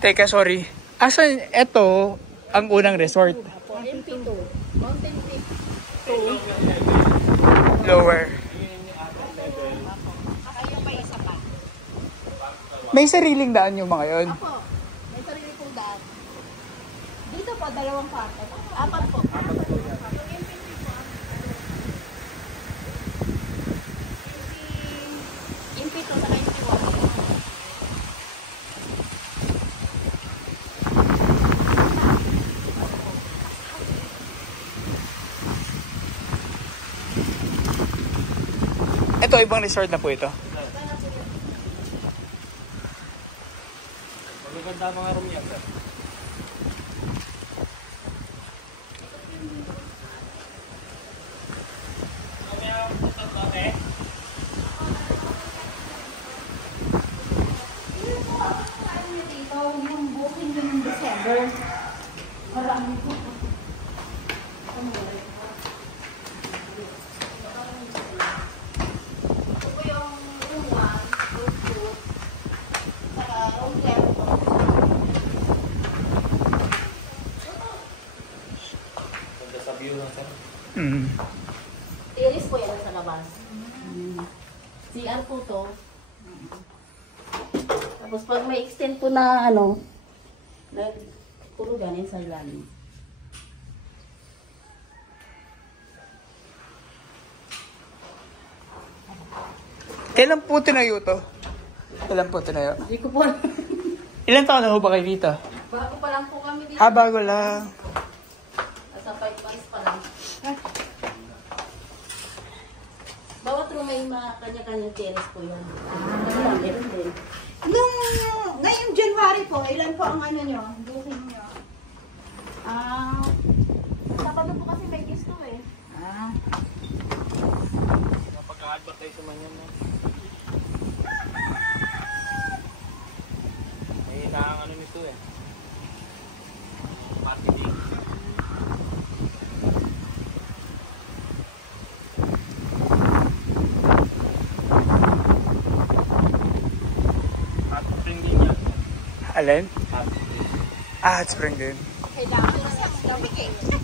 Teka, sorry. Asan, ito, ang unang resort? MP2. Mountain Peak 2. Lower. Ayun pa isa pa. May sariling daan yung mga yun? Apo, may sarili pong daan. Dito po, dalawang kwarto. Apat po. MP2 sa MP1. Ito, ibang resort na po ito. Magaganda mga room yan, sir. Yung booking yung December. Marami po. Ito po yung room 1, room 2, saka room 10. Ganda sa view lang, sir. Tiris po yan sa labas. CR po to. Tapos pag may extend po na nagtulugan yan sa ilalim. Kailan po tinayo to? Kailan po tinayo? Hindi ko po alam. Ilan taon na ho ba kayo dito? Bago pa lang po kami dito. Bago lang. Nasa 5 months pa lang. Bawat room may mga kanya-kanyang terrace po yan. Meron din. Ngayong January po, ilan po ang ano nyo? Booking nyo? Sabado po kasi may gusto eh. Napag-advertise naman yan, ma'am. May ano nito eh. Marketing. Hot spring din yan. Alin? Hot spring. Hot spring din. Kailangan kasi ang lamig eh.